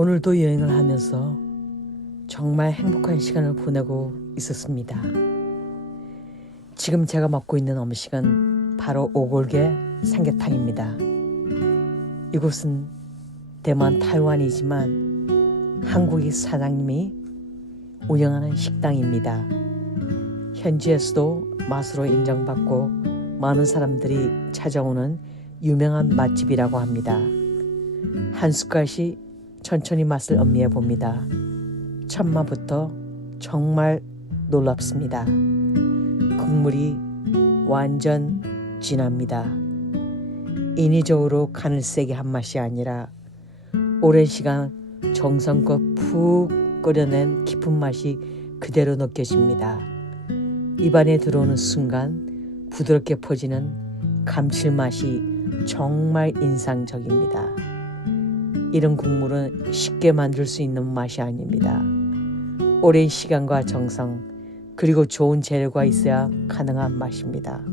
오늘도 여행을 하면서 정말 행복한 시간을 보내고 있었습니다. 지금 제가 먹고 있는 음식은 바로 오골계 삼계탕입니다. 이곳은 대만 타이완이지만 한국인 사장님이 운영하는 식당입니다. 현지에서도 맛으로 인정받고 많은 사람들이 찾아오는 유명한 맛집이라고 합니다. 한 숟갈씩 천천히 맛을 음미해 봅니다. 첫 맛부터 정말 놀랍습니다. 국물이 완전 진합니다. 인위적으로 간을 세게 한 맛이 아니라 오랜 시간 정성껏 푹 끓여낸 깊은 맛이 그대로 느껴집니다. 입안에 들어오는 순간 부드럽게 퍼지는 감칠맛이 정말 인상적입니다. 이런 국물은 쉽게 만들 수 있는 맛이 아닙니다. 오랜 시간과 정성 그리고 좋은 재료가 있어야 가능한 맛입니다.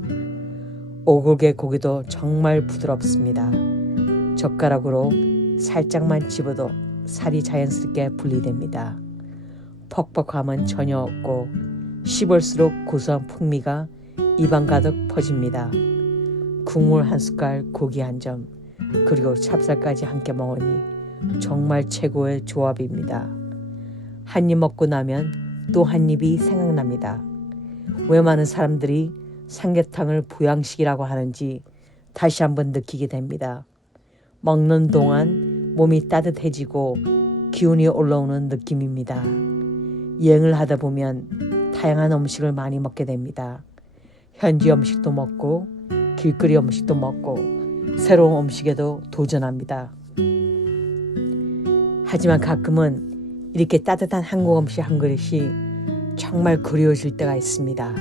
오골계 고기도 정말 부드럽습니다. 젓가락으로 살짝만 집어도 살이 자연스럽게 분리됩니다. 퍽퍽함은 전혀 없고 씹을수록 고소한 풍미가 입안 가득 퍼집니다. 국물 한 숟갈, 고기 한 점, 그리고 찹쌀까지 함께 먹으니 정말 최고의 조합입니다. 한 입 먹고 나면 또 한 입이 생각납니다. 왜 많은 사람들이 삼계탕을 보양식이라고 하는지 다시 한번 느끼게 됩니다. 먹는 동안 몸이 따뜻해지고 기운이 올라오는 느낌입니다. 여행을 하다 보면 다양한 음식을 많이 먹게 됩니다. 현지 음식도 먹고 길거리 음식도 먹고 새로운 음식에도 도전합니다. 하지만 가끔은 이렇게 따뜻한 한국 음식 한 그릇이 정말 그리워질 때가 있습니다.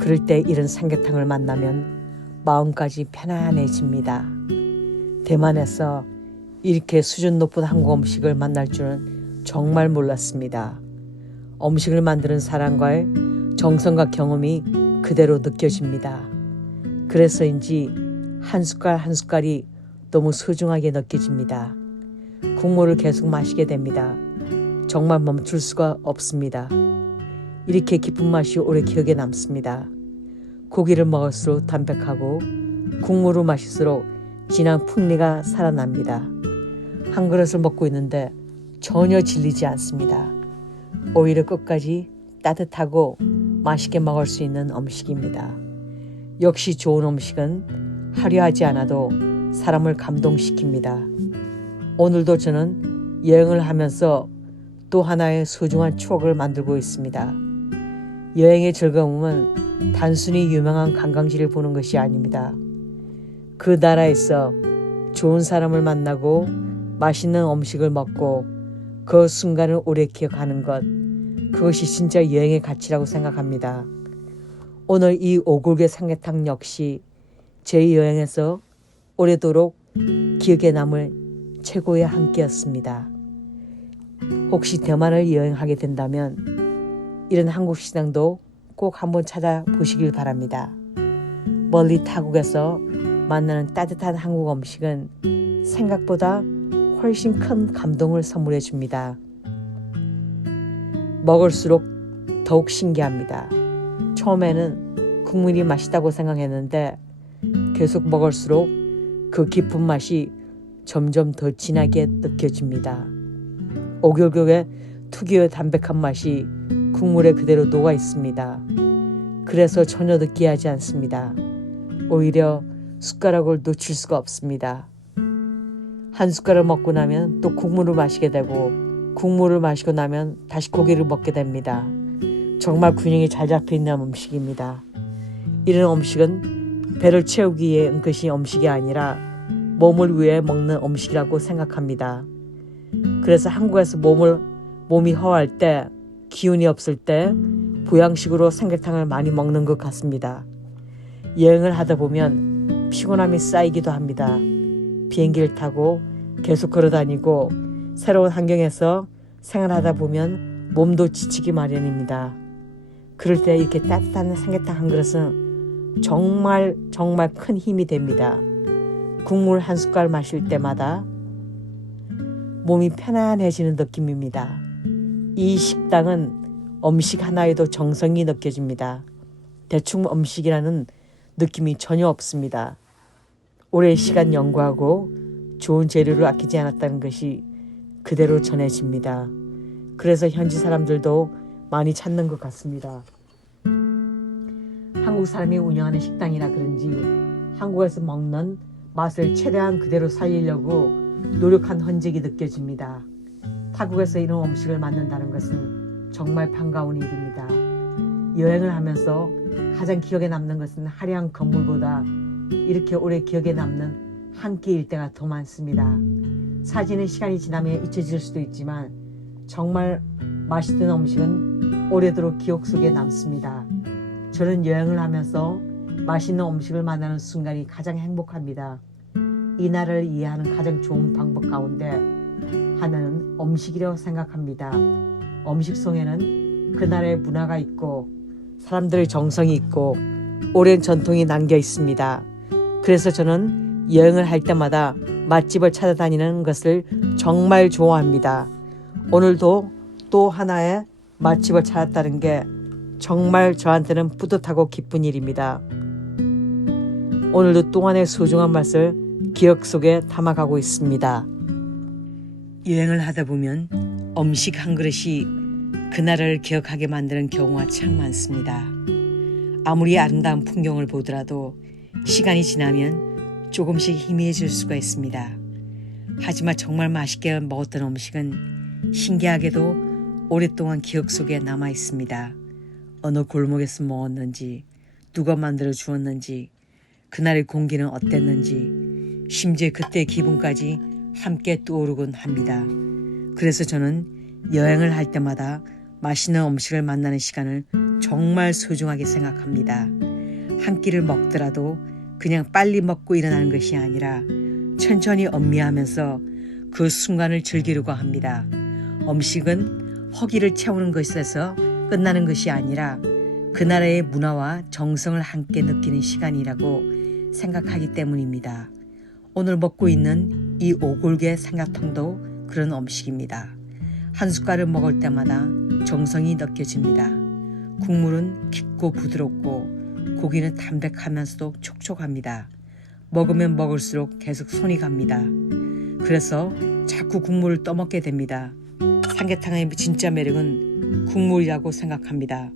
그럴 때 이런 삼계탕을 만나면 마음까지 편안해집니다. 대만에서 이렇게 수준 높은 한국 음식을 만날 줄은 정말 몰랐습니다. 음식을 만드는 사람과의 정성과 경험이 그대로 느껴집니다. 그래서인지 한 숟갈 한 숟갈이 너무 소중하게 느껴집니다. 국물을 계속 마시게 됩니다. 정말 멈출 수가 없습니다. 이렇게 깊은 맛이 오래 기억에 남습니다. 고기를 먹을수록 담백하고 국물을 마실수록 진한 풍미가 살아납니다. 한 그릇을 먹고 있는데 전혀 질리지 않습니다. 오히려 끝까지 따뜻하고 맛있게 먹을 수 있는 음식입니다. 역시 좋은 음식은 화려하지 않아도 사람을 감동시킵니다. 오늘도 저는 여행을 하면서 또 하나의 소중한 추억을 만들고 있습니다. 여행의 즐거움은 단순히 유명한 관광지를 보는 것이 아닙니다. 그 나라에서 좋은 사람을 만나고 맛있는 음식을 먹고 그 순간을 오래 기억하는 것, 그것이 진짜 여행의 가치라고 생각합니다. 오늘 이 오골계 삼계탕 역시 제 여행에서 오래도록 기억에 남을 최고의 한 끼였습니다. 혹시 대만을 여행하게 된다면 이런 한국 식당도 꼭 한번 찾아보시길 바랍니다. 멀리 타국에서 만나는 따뜻한 한국 음식은 생각보다 훨씬 큰 감동을 선물해 줍니다. 먹을수록 더욱 신기합니다. 처음에는 국물이 맛있다고 생각했는데 계속 먹을수록 그 깊은 맛이 점점 더 진하게 느껴집니다. 오골계의 특유의 담백한 맛이 국물에 그대로 녹아 있습니다. 그래서 전혀 느끼하지 않습니다. 오히려 숟가락을 놓칠 수가 없습니다. 한 숟가락 먹고 나면 또 국물을 마시게 되고 국물을 마시고 나면 다시 고기를 먹게 됩니다. 정말 균형이 잘 잡혀있는 음식입니다. 이런 음식은 배를 채우기 위해 것이 음식이 아니라 몸을 위해 먹는 음식이라고 생각합니다. 그래서 한국에서 몸이 허할 때, 기운이 없을 때 보양식으로 삼계탕을 많이 먹는 것 같습니다. 여행을 하다 보면 피곤함이 쌓이기도 합니다. 비행기를 타고 계속 걸어다니고 새로운 환경에서 생활하다 보면 몸도 지치기 마련입니다. 그럴 때 이렇게 따뜻한 삼계탕 한 그릇은 정말 큰 힘이 됩니다. 국물 한 숟갈 마실 때마다 몸이 편안해지는 느낌입니다. 이 식당은 음식 하나에도 정성이 느껴집니다. 대충 음식이라는 느낌이 전혀 없습니다. 오랜 시간 연구하고 좋은 재료를 아끼지 않았다는 것이 그대로 전해집니다. 그래서 현지 사람들도 많이 찾는 것 같습니다. 한국 사람이 운영하는 식당이라 그런지 한국에서 먹는 맛을 최대한 그대로 살리려고 노력한 흔적이 느껴집니다. 타국에서 이런 음식을 만든다는 것은 정말 반가운 일입니다. 여행을 하면서 가장 기억에 남는 것은 화려한 건물보다 이렇게 오래 기억에 남는 한 끼일 때가 더 많습니다. 사진은 시간이 지나면 잊혀질 수도 있지만 정말 맛있던 음식은 오래도록 기억 속에 남습니다. 저는 여행을 하면서 맛있는 음식을 만나는 순간이 가장 행복합니다. 이 나라를 이해하는 가장 좋은 방법 가운데 하나는 음식이라고 생각합니다. 음식 속에는 그 나라의 문화가 있고 사람들의 정성이 있고 오랜 전통이 남겨 있습니다. 그래서 저는 여행을 할 때마다 맛집을 찾아다니는 것을 정말 좋아합니다. 오늘도 또 하나의 맛집을 찾았다는 게 정말 저한테는 뿌듯하고 기쁜 일입니다. 오늘도 또 하나의 소중한 맛을 기억 속에 담아가고 있습니다. 여행을 하다 보면 음식 한 그릇이 그 나라를 기억하게 만드는 경우가 참 많습니다. 아무리 아름다운 풍경을 보더라도 시간이 지나면 조금씩 희미해질 수가 있습니다. 하지만 정말 맛있게 먹었던 음식은 신기하게도 오랫동안 기억 속에 남아 있습니다. 어느 골목에서 먹었는지, 누가 만들어 주었는지, 그날의 공기는 어땠는지, 심지어 그때의 기분까지 함께 떠오르곤 합니다. 그래서 저는 여행을 할 때마다 맛있는 음식을 만나는 시간을 정말 소중하게 생각합니다. 한 끼를 먹더라도 그냥 빨리 먹고 일어나는 것이 아니라 천천히 음미하면서 그 순간을 즐기려고 합니다. 음식은 허기를 채우는 것에서 끝나는 것이 아니라 그 나라의 문화와 정성을 함께 느끼는 시간이라고 생각하기 때문입니다. 오늘 먹고 있는 이 오골계 삼계탕도 그런 음식입니다. 한 숟갈을 먹을 때마다 정성이 느껴집니다. 국물은 깊고 부드럽고 고기는 담백하면서도 촉촉합니다. 먹으면 먹을수록 계속 손이 갑니다. 그래서 자꾸 국물을 떠먹게 됩니다. 삼계탕의 진짜 매력은 국물이라고 생각합니다.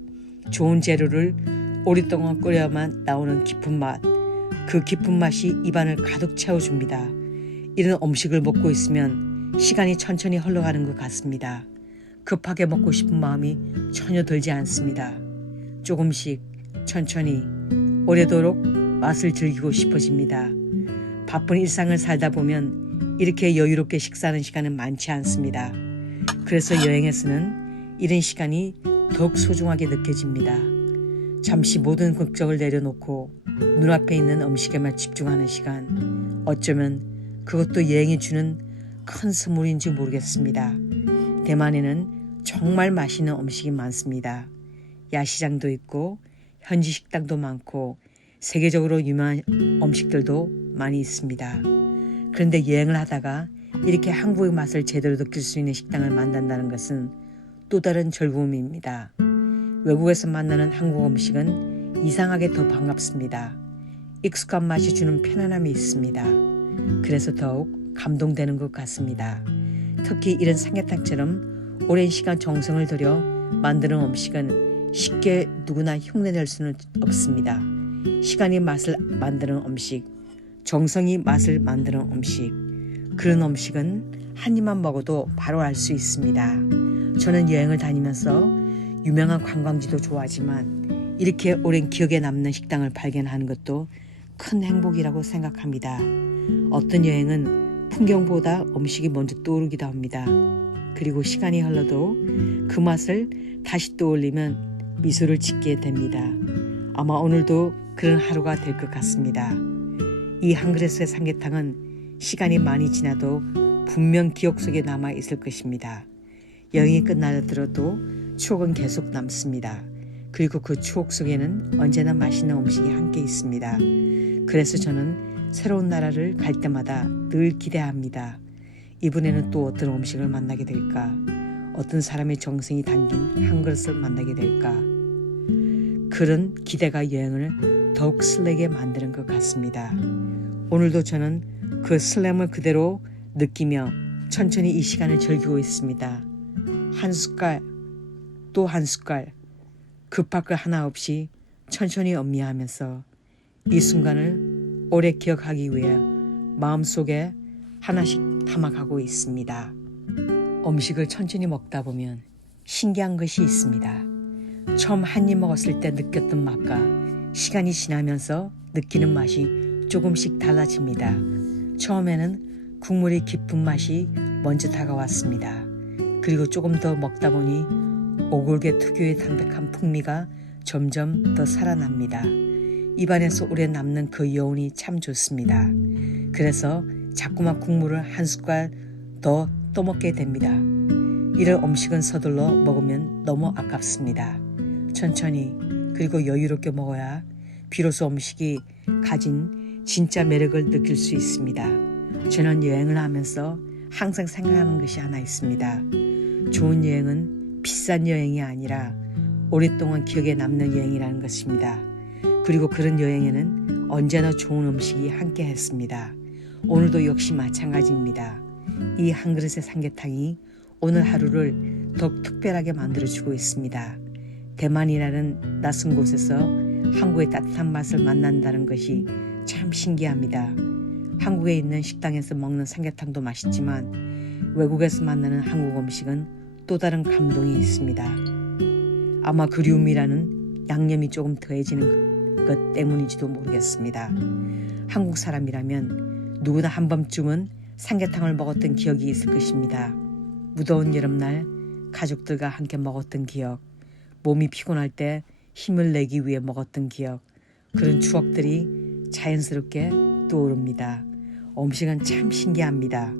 좋은 재료를 오랫동안 끓여야만 나오는 깊은 맛, 그 깊은 맛이 입안을 가득 채워줍니다. 이런 음식을 먹고 있으면 시간이 천천히 흘러가는 것 같습니다. 급하게 먹고 싶은 마음이 전혀 들지 않습니다. 조금씩 천천히 오래도록 맛을 즐기고 싶어집니다. 바쁜 일상을 살다 보면 이렇게 여유롭게 식사하는 시간은 많지 않습니다. 그래서 여행에서는 이런 시간이 더욱 소중하게 느껴집니다. 잠시 모든 걱정을 내려놓고 눈앞에 있는 음식에만 집중하는 시간, 어쩌면 그것도 여행이 주는 큰 선물인지 모르겠습니다. 대만에는 정말 맛있는 음식이 많습니다. 야시장도 있고 현지 식당도 많고 세계적으로 유명한 음식들도 많이 있습니다. 그런데 여행을 하다가 이렇게 한국의 맛을 제대로 느낄 수 있는 식당을 만난다는 것은 또 다른 즐거움입니다. 외국에서 만나는 한국 음식은 이상하게 더 반갑습니다. 익숙한 맛이 주는 편안함이 있습니다. 그래서 더욱 감동되는 것 같습니다. 특히 이런 삼계탕처럼 오랜 시간 정성을 들여 만드는 음식은 쉽게 누구나 흉내낼 수는 없습니다. 시간이 맛을 만드는 음식, 정성이 맛을 만드는 음식, 그런 음식은 한 입만 먹어도 바로 알 수 있습니다. 저는 여행을 다니면서 유명한 관광지도 좋아하지만 이렇게 오랜 기억에 남는 식당을 발견하는 것도 큰 행복이라고 생각합니다. 어떤 여행은 풍경보다 음식이 먼저 떠오르기도 합니다. 그리고 시간이 흘러도 그 맛을 다시 떠올리면 미소를 짓게 됩니다. 아마 오늘도 그런 하루가 될 것 같습니다. 이 한 그릇의 삼계탕은 시간이 많이 지나도 분명 기억 속에 남아 있을 것입니다. 여행이 끝나더라도 추억은 계속 남습니다. 그리고 그 추억 속에는 언제나 맛있는 음식이 함께 있습니다. 그래서 저는 새로운 나라를 갈 때마다 늘 기대합니다. 이번에는 또 어떤 음식을 만나게 될까? 어떤 사람의 정성이 담긴 한 그릇을 만나게 될까? 그런 기대가 여행을 더욱 설레게 만드는 것 같습니다. 오늘도 저는 그 설렘을 그대로 느끼며 천천히 이 시간을 즐기고 있습니다. 한 숟갈 또 한 숟갈 급할 것 하나 없이 천천히 음미하면서 이 순간을 오래 기억하기 위해 마음속에 하나씩 담아가고 있습니다. 음식을 천천히 먹다 보면 신기한 것이 있습니다. 처음 한 입 먹었을 때 느꼈던 맛과 시간이 지나면서 느끼는 맛이 조금씩 달라집니다. 처음에는 국물이 깊은 맛이 먼저 다가왔습니다. 그리고 조금 더 먹다 보니 오골계 특유의 담백한 풍미가 점점 더 살아납니다. 입안에서 오래 남는 그 여운이 참 좋습니다. 그래서 자꾸만 국물을 한 숟갈 더 떠먹게 됩니다. 이런 음식은 서둘러 먹으면 너무 아깝습니다. 천천히 그리고 여유롭게 먹어야 비로소 음식이 가진 진짜 매력을 느낄 수 있습니다. 저는 여행을 하면서 항상 생각하는 것이 하나 있습니다. 좋은 여행은 비싼 여행이 아니라 오랫동안 기억에 남는 여행이라는 것입니다. 그리고 그런 여행에는 언제나 좋은 음식이 함께 했습니다. 오늘도 역시 마찬가지입니다. 이 한 그릇의 삼계탕이 오늘 하루를 더욱 특별하게 만들어주고 있습니다. 대만이라는 낯선 곳에서 한국의 따뜻한 맛을 만난다는 것이 참 신기합니다. 한국에 있는 식당에서 먹는 삼계탕도 맛있지만 외국에서 만나는 한국 음식은 또 다른 감동이 있습니다. 아마 그리움이라는 양념이 조금 더해지는 것 때문인지도 모르겠습니다. 한국 사람이라면 누구나 한 번쯤은 삼계탕을 먹었던 기억이 있을 것입니다. 무더운 여름날 가족들과 함께 먹었던 기억, 몸이 피곤할 때 힘을 내기 위해 먹었던 기억, 그런 추억들이 자연스럽게 떠오릅니다. 음식은 참 신기합니다.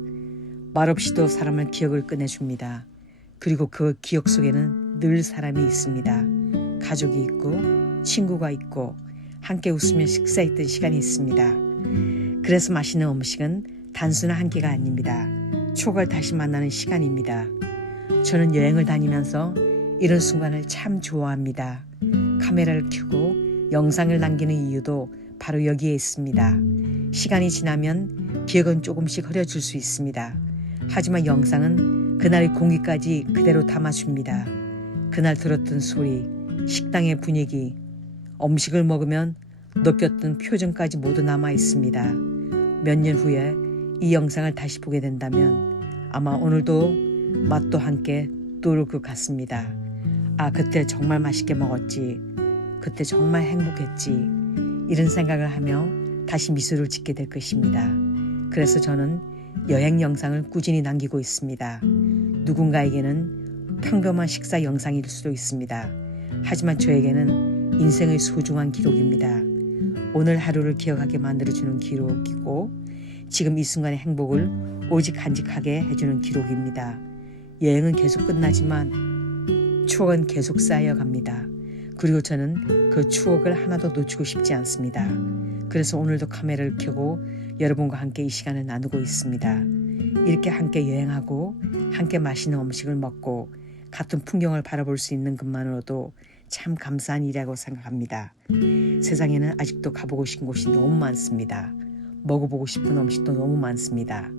말없이도 사람의 기억을 꺼내줍니다. 그리고 그 기억 속에는 늘 사람이 있습니다. 가족이 있고 친구가 있고 함께 웃으며 식사했던 시간이 있습니다. 그래서 맛있는 음식은 단순한 한 끼가 아닙니다. 추억을 다시 만나는 시간입니다. 저는 여행을 다니면서 이런 순간을 참 좋아합니다. 카메라를 켜고 영상을 남기는 이유도 바로 여기에 있습니다. 시간이 지나면 기억은 조금씩 흐려질 수 있습니다. 하지만 영상은 그날의 공기까지 그대로 담아줍니다. 그날 들었던 소리, 식당의 분위기, 음식을 먹으면 느꼈던 표정까지 모두 남아 있습니다. 몇 년 후에 이 영상을 다시 보게 된다면 아마 오늘도 맛도 함께 떠오를 것 같습니다. 아, 그때 정말 맛있게 먹었지. 그때 정말 행복했지. 이런 생각을 하며 다시 미소를 짓게 될 것입니다. 그래서 저는 여행 영상을 꾸준히 남기고 있습니다. 누군가에게는 평범한 식사 영상일 수도 있습니다. 하지만 저에게는 인생의 소중한 기록입니다. 오늘 하루를 기억하게 만들어주는 기록이고 지금 이 순간의 행복을 오직 간직하게 해주는 기록입니다. 여행은 계속 끝나지만 추억은 계속 쌓여갑니다. 그리고 저는 그 추억을 하나도 놓치고 싶지 않습니다. 그래서 오늘도 카메라를 켜고 여러분과 함께 이 시간을 나누고 있습니다. 이렇게 함께 여행하고 함께 맛있는 음식을 먹고 같은 풍경을 바라볼 수 있는 것만으로도 참 감사한 일이라고 생각합니다. 세상에는 아직도 가보고 싶은 곳이 너무 많습니다. 먹어보고 싶은 음식도 너무 많습니다.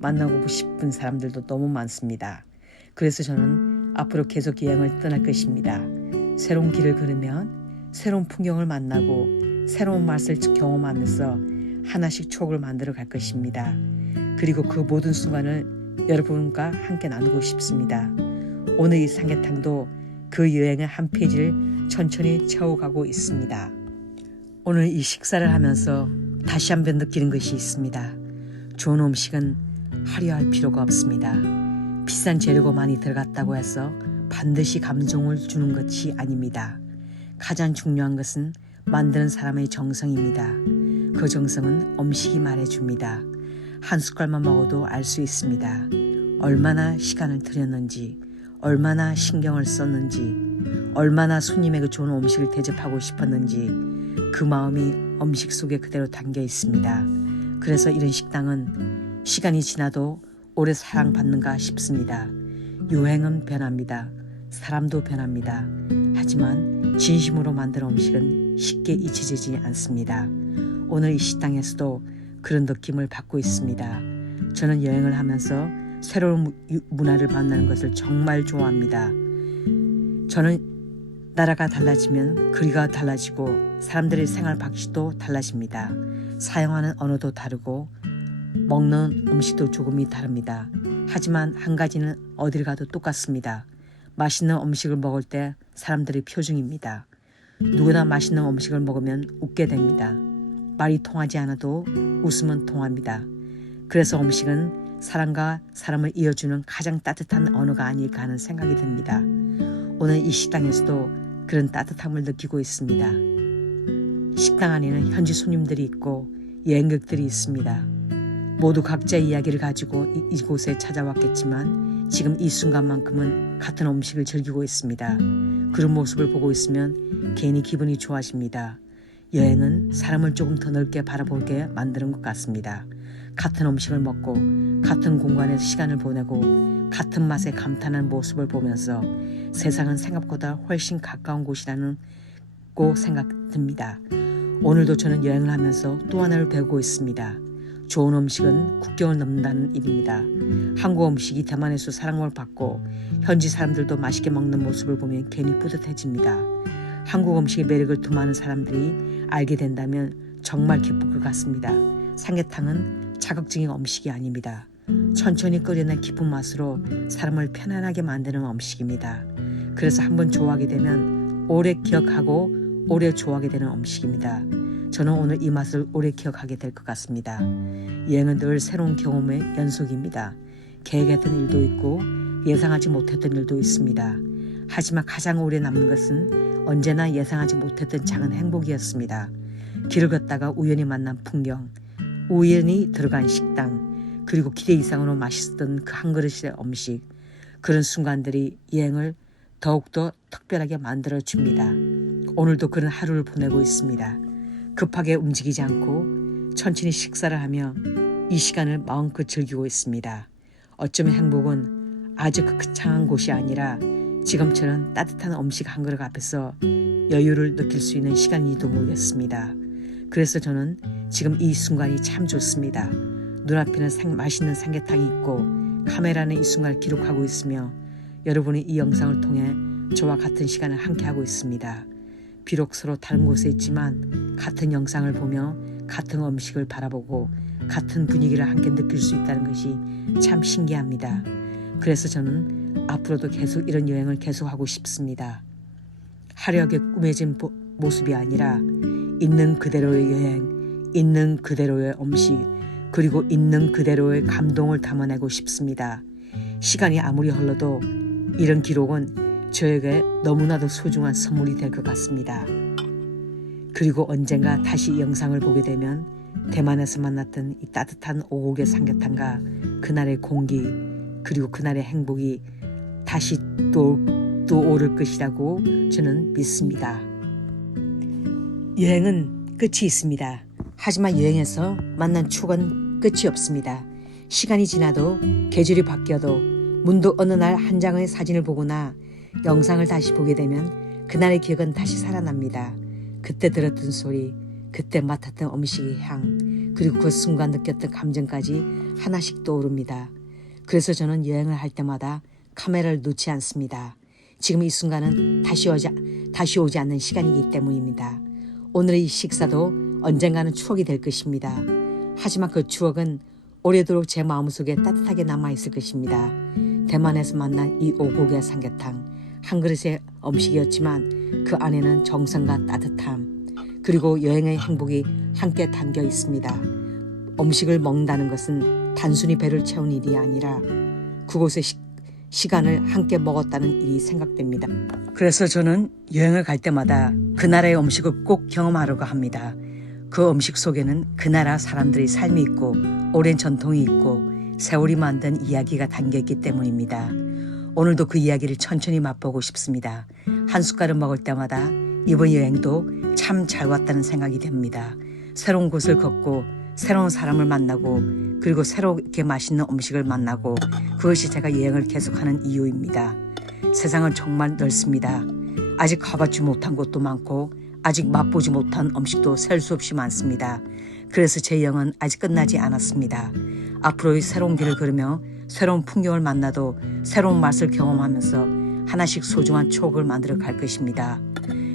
만나고 싶은 사람들도 너무 많습니다. 그래서 저는 앞으로 계속 여행을 떠날 것입니다. 새로운 길을 걸으면 새로운 풍경을 만나고 새로운 맛을 경험하면서 하나씩 추억을 만들어 갈 것입니다. 그리고 그 모든 순간을 여러분과 함께 나누고 싶습니다. 오늘 이 삼계탕도 그 여행의 한 페이지를 천천히 채워가고 있습니다. 오늘 이 식사를 하면서 다시 한번 느끼는 것이 있습니다. 좋은 음식은 화려할 필요가 없습니다. 비싼 재료가 많이 들어갔다고 해서 반드시 감동을 주는 것이 아닙니다. 가장 중요한 것은 만드는 사람의 정성입니다. 그 정성은 음식이 말해줍니다. 한 숟갈만 먹어도 알 수 있습니다. 얼마나 시간을 들였는지, 얼마나 신경을 썼는지, 얼마나 손님에게 좋은 음식을 대접하고 싶었는지 그 마음이 음식 속에 그대로 담겨 있습니다. 그래서 이런 식당은 시간이 지나도 오래 사랑받는가 싶습니다. 유행은 변합니다. 사람도 변합니다. 하지만 진심으로 만든 음식은 쉽게 잊혀지지 않습니다. 오늘 이 식당에서도 그런 느낌을 받고 있습니다. 저는 여행을 하면서 새로운 문화를 만나는 것을 정말 좋아합니다. 저는 나라가 달라지면 거리가 달라지고 사람들의 생활 방식도 달라집니다. 사용하는 언어도 다르고 먹는 음식도 조금이 다릅니다. 하지만 한 가지는 어딜 가도 똑같습니다. 맛있는 음식을 먹을 때 사람들의 표정입니다. 누구나 맛있는 음식을 먹으면 웃게 됩니다. 말이 통하지 않아도 웃음은 통합니다. 그래서 음식은 사람과 사람을 이어주는 가장 따뜻한 언어가 아닐까 하는 생각이 듭니다. 오늘 이 식당에서도 그런 따뜻함을 느끼고 있습니다. 식당 안에는 현지 손님들이 있고 여행객들이 있습니다. 모두 각자의 이야기를 가지고 이곳에 찾아왔겠지만 지금 이 순간만큼은 같은 음식을 즐기고 있습니다. 그런 모습을 보고 있으면 괜히 기분이 좋아집니다. 여행은 사람을 조금 더 넓게 바라보게 만드는 것 같습니다. 같은 음식을 먹고 같은 공간에서 시간을 보내고 같은 맛에 감탄하는 모습을 보면서 세상은 생각보다 훨씬 가까운 곳이라는 생각 듭니다. 오늘도 저는 여행을 하면서 또 하나를 배우고 있습니다. 좋은 음식은 국경을 넘는다는 일입니다. 한국 음식이 대만에서 사랑을 받고 현지 사람들도 맛있게 먹는 모습을 보면 괜히 뿌듯해집니다. 한국 음식의 매력을 더 많은 사람들이 알게 된다면 정말 기쁠 것 같습니다. 삼계탕은 자극적인 음식이 아닙니다. 천천히 끓여낸 깊은 맛으로 사람을 편안하게 만드는 음식입니다. 그래서 한번 좋아하게 되면 오래 기억하고 오래 좋아하게 되는 음식입니다. 저는 오늘 이 맛을 오래 기억하게 될 것 같습니다. 여행은 늘 새로운 경험의 연속입니다. 계획했던 일도 있고 예상하지 못했던 일도 있습니다. 하지만 가장 오래 남는 것은 언제나 예상하지 못했던 작은 행복이었습니다. 길을 걷다가 우연히 만난 풍경, 우연히 들어간 식당, 그리고 기대 이상으로 맛있었던 그 한 그릇의 음식, 그런 순간들이 여행을 더욱더 특별하게 만들어줍니다. 오늘도 그런 하루를 보내고 있습니다. 급하게 움직이지 않고 천천히 식사를 하며 이 시간을 마음껏 즐기고 있습니다. 어쩌면 행복은 아주 거창한 곳이 아니라 지금처럼 따뜻한 음식 한 그릇 앞에서 여유를 느낄 수 있는 시간인지도 모르겠습니다. 그래서 저는 지금 이 순간이 참 좋습니다. 눈앞에는 맛있는 삼계탕이 있고 카메라는 이 순간을 기록하고 있으며 여러분이 이 영상을 통해 저와 같은 시간을 함께하고 있습니다. 비록 서로 다른 곳에 있지만 같은 영상을 보며 같은 음식을 바라보고 같은 분위기를 함께 느낄 수 있다는 것이 참 신기합니다. 그래서 저는 앞으로도 계속 이런 여행을 계속하고 싶습니다. 화려하게 꾸며진 모습이 아니라 있는 그대로의 여행, 있는 그대로의 음식, 그리고 있는 그대로의 감동을 담아내고 싶습니다. 시간이 아무리 흘러도 이런 기록은 저에게 너무나도 소중한 선물이 될 것 같습니다. 그리고 언젠가 다시 이 영상을 보게 되면 대만에서 만났던 이 따뜻한 오곡의 삼계탕과 그날의 공기, 그리고 그날의 행복이 다시 또 오를 것이라고 저는 믿습니다. 여행은 끝이 있습니다. 하지만 여행에서 만난 추억은 끝이 없습니다. 시간이 지나도 계절이 바뀌어도 문득 어느 날 한 장의 사진을 보거나 영상을 다시 보게 되면 그날의 기억은 다시 살아납니다. 그때 들었던 소리, 그때 맡았던 음식의 향, 그리고 그 순간 느꼈던 감정까지 하나씩 떠오릅니다. 그래서 저는 여행을 할 때마다 카메라를 놓지 않습니다. 지금 이 순간은 다시 오지 않는 시간이기 때문입니다. 오늘의 이 식사도 언젠가는 추억이 될 것입니다. 하지만 그 추억은 오래도록 제 마음속에 따뜻하게 남아있을 것입니다. 대만에서 만난 이 오곡의 삼계탕, 한 그릇의 음식이었지만 그 안에는 정성과 따뜻함, 그리고 여행의 행복이 함께 담겨 있습니다. 음식을 먹는다는 것은 단순히 배를 채운 일이 아니라 그곳의 시간을 함께 먹었다는 일이 생각됩니다. 그래서 저는 여행을 갈 때마다 그 나라의 음식을 꼭 경험하려고 합니다. 그 음식 속에는 그 나라 사람들의 삶이 있고 오랜 전통이 있고 세월이 만든 이야기가 담겨있기 때문입니다. 오늘도 그 이야기를 천천히 맛보고 싶습니다. 한 숟갈을 먹을 때마다 이번 여행도 참 잘 왔다는 생각이 듭니다. 새로운 곳을 걷고 새로운 사람을 만나고 그리고 새롭게 맛있는 음식을 만나고 그것이 제가 여행을 계속하는 이유입니다. 세상은 정말 넓습니다. 아직 가보지 못한 곳도 많고 아직 맛보지 못한 음식도 셀 수 없이 많습니다. 그래서 제 여행은 아직 끝나지 않았습니다. 앞으로의 새로운 길을 걸으며 새로운 풍경을 만나도 새로운 맛을 경험하면서 하나씩 소중한 추억을 만들어 갈 것입니다.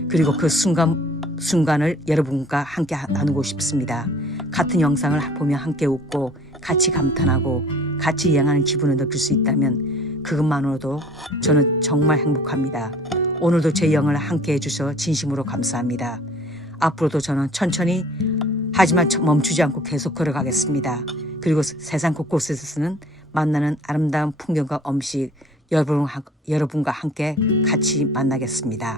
그리고 그 순간을 여러분과 함께 나누고 싶습니다. 같은 영상을 보며 함께 웃고 같이 감탄하고 같이 여행하는 기분을 느낄 수 있다면 그것만으로도 저는 정말 행복합니다. 오늘도 제 여행을 함께 해주셔서 진심으로 감사합니다. 앞으로도 저는 천천히 하지만 멈추지 않고 계속 걸어가겠습니다. 그리고 세상 곳곳에서는 만나는 아름다운 풍경과 음식 여러분과 함께 같이 만나겠습니다.